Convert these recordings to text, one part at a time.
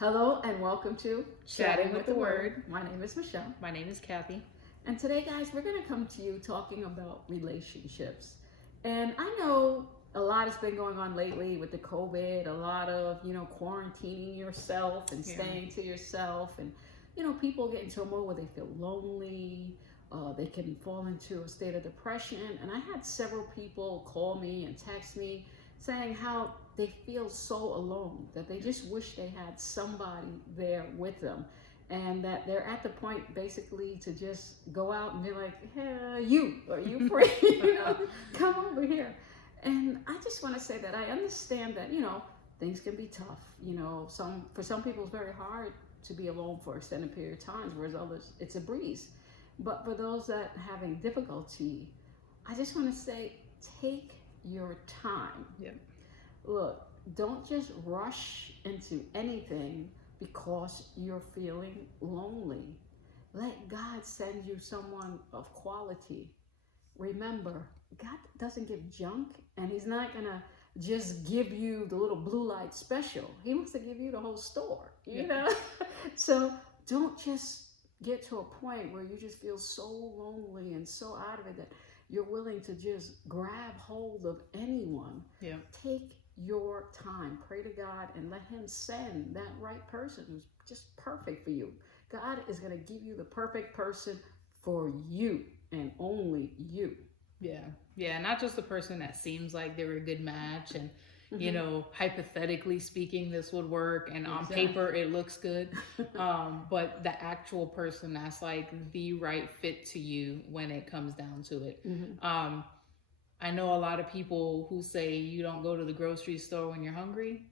Hello and welcome to Chatting with the Word. My name is Michelle. My name is Kathy. And today, guys, we're going to come to you talking about relationships. And I know a lot has been going on lately with the COVID, a lot of, quarantining yourself and staying to yourself. And, people get into a mode where they feel lonely. They can fall into a state of depression. And I had several people call me and text me saying how they feel so alone, that they just wish they had somebody there with them, and that they're at the point basically to just go out and be like, hey, you, are you free? Come over here. And I just want to say that I understand that, things can be tough. For some people it's very hard to be alone for extended period of times, whereas others it's a breeze. But for those that are having difficulty, I just want to say, take your time. Yeah. Look, don't just rush into anything because you're feeling lonely. Let God send you someone of quality. Remember, God doesn't give junk, and He's not gonna just give you the little blue light special. He wants to give you the whole store, you know? So don't just get to a point where you just feel so lonely and so out of it that you're willing to just grab hold of anyone. Yeah. Take your time. Pray to God and let Him send that right person who's just perfect for you. God is going to give you the perfect person for you and only you. Yeah. Yeah. Not just the person that seems like they're a good match and, hypothetically speaking, this would work, and on paper it looks good. But the actual person that's like the right fit to you when it comes down to it. I know a lot of people who say you don't go to the grocery store when you're hungry.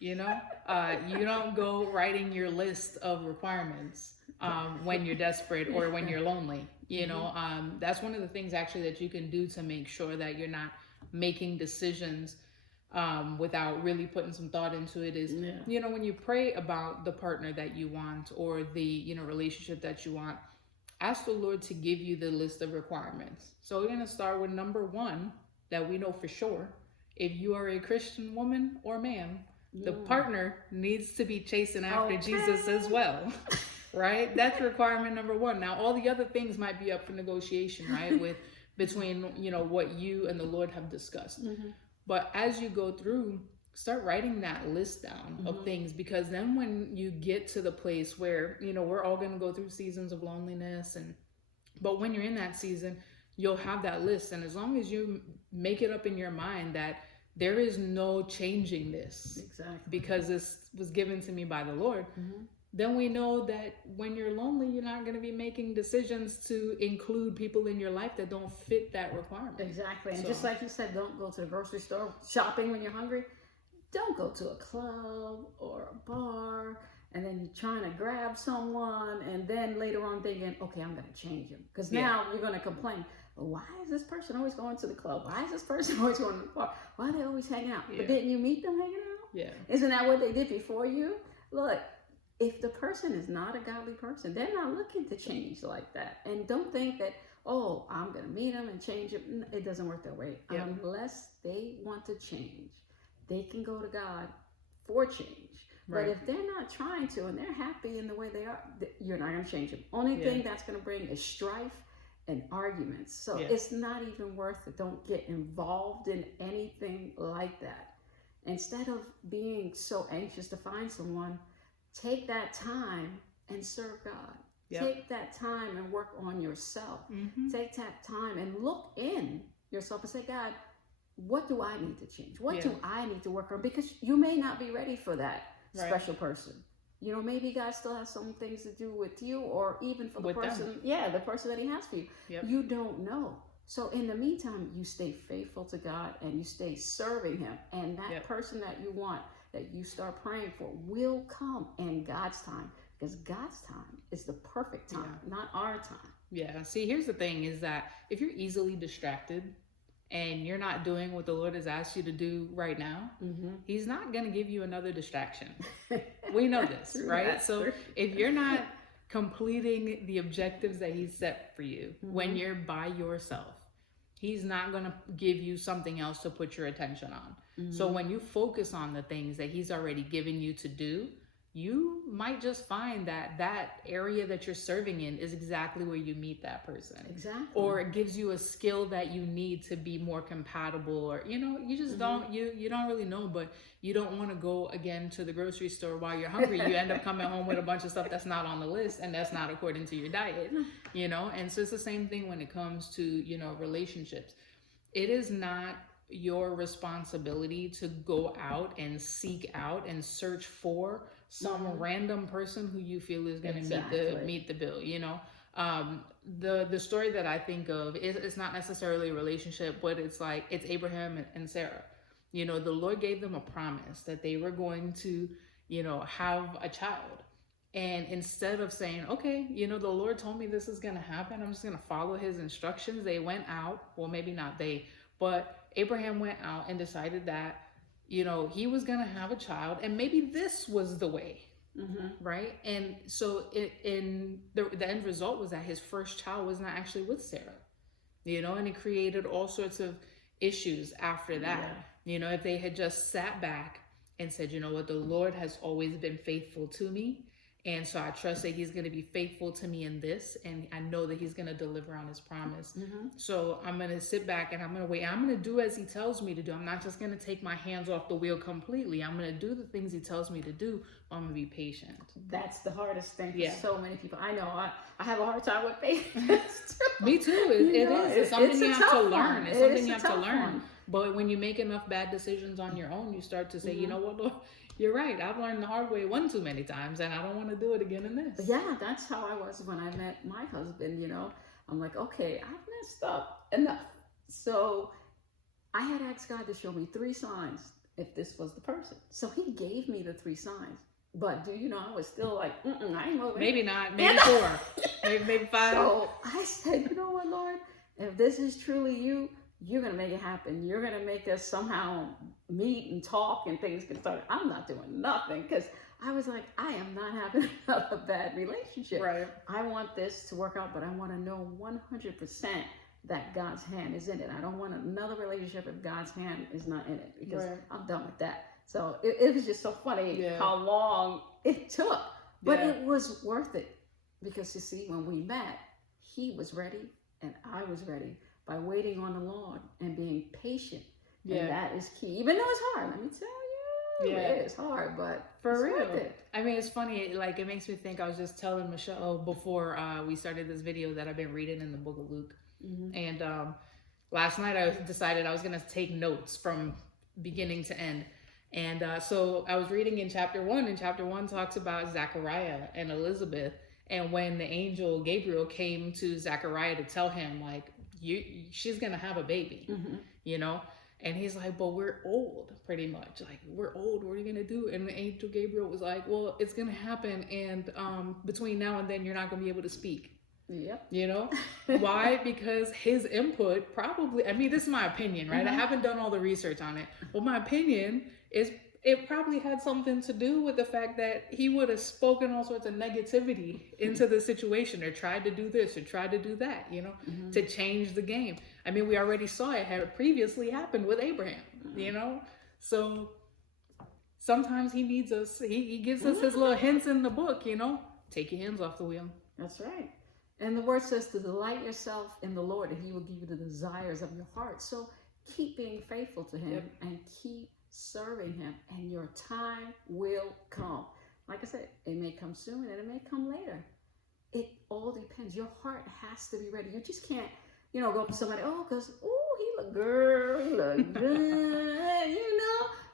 You don't go writing your list of requirements when you're desperate or when you're lonely. That's one of the things actually that you can do to make sure that you're not making decisions without really putting some thought into it is, when you pray about the partner that you want or the, relationship that you want, ask the Lord to give you the list of requirements. So we're going to start with number one that we know for sure. If you are a Christian woman or man, the partner needs to be chasing after Jesus as well, right? That's requirement number one. Now, all the other things might be up for negotiation, right? Between, what you and the Lord have discussed. But as you go through, start writing that list down of things, because then when you get to the place where, we're all going to go through seasons of loneliness, but when you're in that season, you'll have that list. And as long as you make it up in your mind that there is no changing this, because this was given to me by the Lord, then we know that when you're lonely, you're not going to be making decisions to include people in your life that don't fit that requirement. Exactly. And just like you said, don't go to the grocery store shopping when you're hungry. Don't go to a club or a bar and then you're trying to grab someone and then later on thinking, okay, I'm going to change him. Because now you're going to complain, why is this person always going to the club? Why is this person always going to the bar? Why are they always hanging out? But didn't you meet them hanging out? Yeah. Isn't that what they did before you? Look, if the person is not a godly person, they're not looking to change like that. And don't think that, I'm going to meet them and change him. It doesn't work that way. Unless they want to change, they can go to God for change. Right. But if they're not trying to and they're happy in the way they are, you're not going to change them. Only thing that's going to bring is strife and arguments. So it's not even worth it. Don't get involved in anything like that. Instead of being so anxious to find someone, take that time and serve God. Take that time and work on yourself. Take that time and look in yourself and say, God, what do I need to change? What do I need to work on? Because you may not be ready for that special person. Maybe God still has some things to do with you, or even for the person, the person that He has for you. You don't know. So in the meantime, you stay faithful to God and you stay serving Him. And that person that you want, that you start praying for, will come in God's time. Because God's time is the perfect time, not our time. Yeah. See, here's the thing is that if you're easily distracted and you're not doing what the Lord has asked you to do right now, He's not going to give you another distraction. We know this, right? So if you're not completing the objectives that He's set for you when you're by yourself, He's not going to give you something else to put your attention on. So when you focus on the things that He's already given you to do, you might just find that that area that you're serving in is exactly where you meet that person. Exactly. Or it gives you a skill that you need to be more compatible, or you just don't you don't really know, but you don't want to go again to the grocery store while you're hungry. You end up coming home with a bunch of stuff that's not on the list and that's not according to your diet. And so it's the same thing when it comes to relationships. It is not your responsibility to go out and seek out and search for some random person who you feel is going to meet the bill. The story that I think of is not necessarily a relationship, but it's Abraham and Sarah. The Lord gave them a promise that they were going to have a child. And instead of saying, okay, the Lord told me this is going to happen, I'm just going to follow his instructions, they went out. Well, maybe not they, but Abraham went out and decided that, he was going to have a child, and maybe this was the way, right? And so the end result was that his first child was not actually with Sarah, and it created all sorts of issues after that. Yeah. If they had just sat back and said, what, the Lord has always been faithful to me. And so I trust that he's going to be faithful to me in this. And I know that he's going to deliver on his promise. So I'm going to sit back and I'm going to wait. I'm going to do as he tells me to do. I'm not just going to take my hands off the wheel completely. I'm going to do the things he tells me to do. But I'm going to be patient. That's the hardest thing for so many people. I know I have a hard time with patience. Me too. It is. It's something you have to learn. It's something you have to learn. But when you make enough bad decisions on your own, you start to say, you know what, Lord? You're right. I've learned the hard way one too many times, and I don't want to do it again in this. Yeah, that's how I was when I met my husband. I'm like, okay, I've messed up enough. So I had asked God to show me 3 signs if this was the person. So he gave me the 3 signs. But I was still like, I ain't moving. Maybe not. Maybe 4. maybe 5. So I said, you know what, Lord? If this is truly you, you're going to make it happen. You're going to make us somehow meet and talk and things can start. I'm not doing nothing because I was like, I am not having a bad relationship. Right. I want this to work out, but I want to know 100% that God's hand is in it. I don't want another relationship if God's hand is not in it because I'm done with that. So it was just so funny how long it took, but it was worth it because you see, when we met, he was ready and I was ready. By waiting on the Lord and being patient. And that is key. Even though it's hard, let me tell you. It is hard, but for real. I mean, it's funny. It makes me think. I was just telling Michelle before we started this video that I've been reading in the book of Luke. And last night I decided I was going to take notes from beginning to end. And so I was reading in chapter 1, and chapter 1 talks about Zachariah and Elizabeth. And when the angel Gabriel came to Zachariah to tell him, she's gonna have a baby, and he's like, but we're old, pretty much. We're old, what are you gonna do? And the angel Gabriel was like, well, it's gonna happen, and between now and then you're not gonna be able to speak. Why? Because his input probably, this is my opinion, right? I haven't done all the research on it, but my opinion is it probably had something to do with the fact that he would have spoken all sorts of negativity into the situation, or tried to do this or tried to do that, to change the game. We already saw it had previously happened with Abraham, So sometimes he needs us. He gives us his little hints in the book, take your hands off the wheel. That's right. And the word says to delight yourself in the Lord, and he will give you the desires of your heart. So keep being faithful to him and keep serving him, and your time will come. Like I said, it may come soon and it may come later. It all depends. Your heart has to be ready. You just can't, go up to somebody, because he look good, he look good,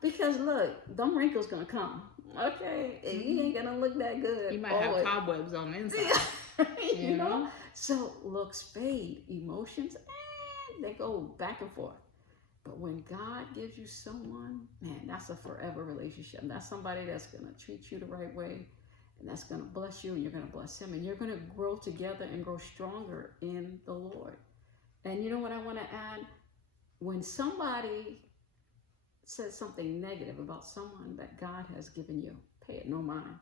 because look, them wrinkles gonna come. Okay, he ain't gonna look that good. He might have cobwebs on the inside. you know? So looks fade, emotions, they go back and forth. But when God gives you someone, man, that's a forever relationship. That's somebody that's going to treat you the right way, and that's going to bless you, and you're going to bless him, and you're going to grow together and grow stronger in the Lord. And you know what I want to add? When somebody says something negative about someone that God has given you, pay it no mind.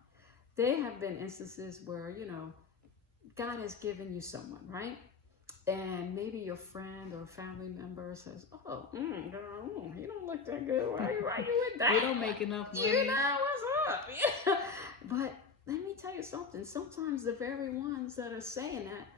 There have been instances where, God has given you someone, right? And maybe your friend or family member says, girl, you don't look that good. Why you with that? You don't make enough money. What's up? But let me tell you something. Sometimes the very ones that are saying that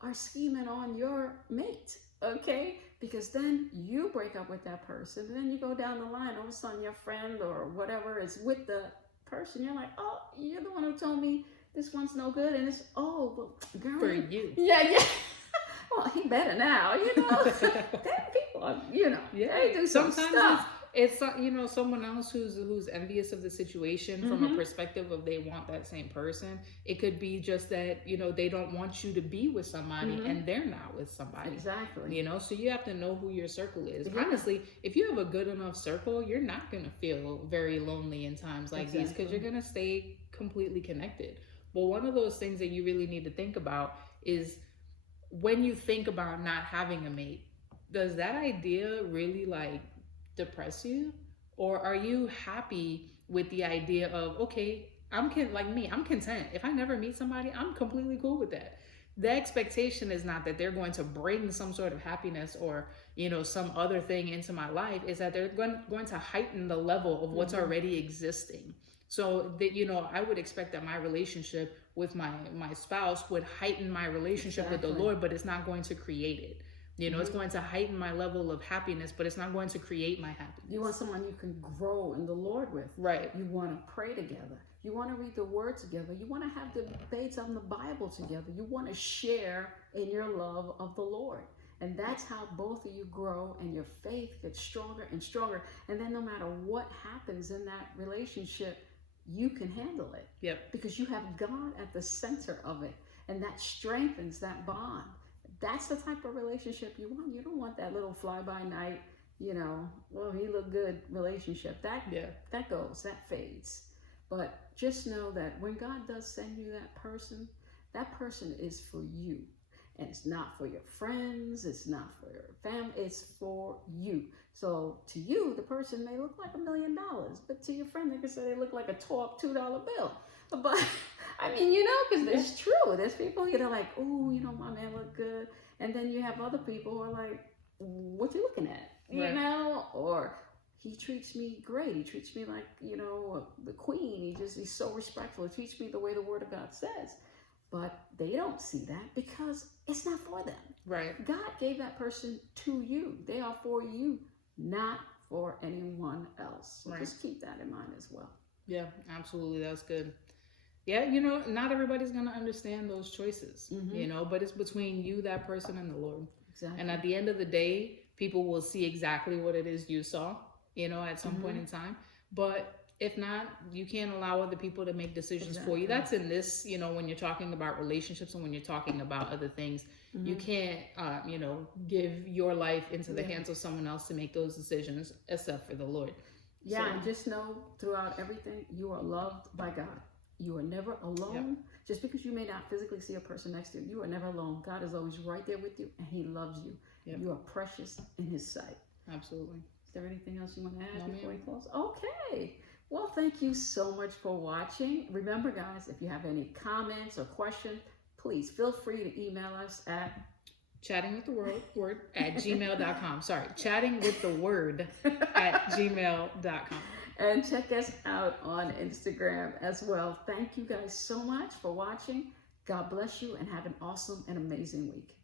are scheming on your mate, okay? Because then you break up with that person, and then you go down the line, all of a sudden your friend or whatever is with the person. You're like, oh, you're the one who told me this one's no good, and it's, oh, well, girl. For you. Yeah. Well, he better now, Them people are, they do some stuff. It's someone else who's envious of the situation from a perspective of they want that same person. It could be just that they don't want you to be with somebody and they're not with somebody. Exactly. So you have to know who your circle is. Yeah. Honestly, if you have a good enough circle, you're not gonna feel very lonely in times like these, because you're gonna stay completely connected. But one of those things that you really need to think about is, when you think about not having a mate, does that idea really depress you? Or are you happy with the idea of, okay, I'm content. If I never meet somebody, I'm completely cool with that. The expectation is not that they're going to bring some sort of happiness or, some other thing into my life. Is that they're going to heighten the level of what's already existing. So that, I would expect that my relationship with my spouse would heighten my relationship with the Lord, but it's not going to create it. It's going to heighten my level of happiness, but it's not going to create my happiness. You want someone you can grow in the Lord with. Right. You want to pray together. You want to read the Word together. You want to have debates on the Bible together. You want to share in your love of the Lord. And that's how both of you grow and your faith gets stronger and stronger. And then no matter what happens in that relationship, you can handle it. Yep. Because you have God at the center of it. And that strengthens that bond. That's the type of relationship you want. You don't want that little fly-by-night, well, he looked good relationship. That goes, that fades. But just know that when God does send you that person is for you. And it's not for your friends, it's not for your family, it's for you. So to you, the person may look like $1 million, but to your friend, they can say they look like a tore up $2 bill. But I mean, because it's true. There's people, like, oh, my man look good. And then you have other people who are like, what you looking at? Right. Or he treats me great. He treats me like, the queen. He's so respectful. He treats me the way the Word of God says. But they don't see that because it's not for them. Right. God gave that person to you. They are for you, not for anyone else. So just keep that in mind as well. Yeah, absolutely. That's good. Yeah, not everybody's going to understand those choices, but it's between you, that person, and the Lord. Exactly. And at the end of the day, people will see exactly what it is you saw, at some point in time. But if not, you can't allow other people to make decisions for you. That's in this, when you're talking about relationships and when you're talking about other things, you can't, give your life into the hands of someone else to make those decisions, except for the Lord. Yeah, and just know throughout everything, you are loved by God. You are never alone. Yep. Just because you may not physically see a person next to you, you are never alone. God is always right there with you, and He loves you. Yep. You are precious in His sight. Absolutely. Is there anything else you want to add No, before we ma'am. close? Okay. Well, thank you so much for watching. Remember, guys, if you have any comments or questions, please feel free to email us at chattingwiththeword at gmail.com. Sorry, chattingwiththeword at gmail.com. And check us out on Instagram as well. Thank you guys so much for watching. God bless you and have an awesome and amazing week.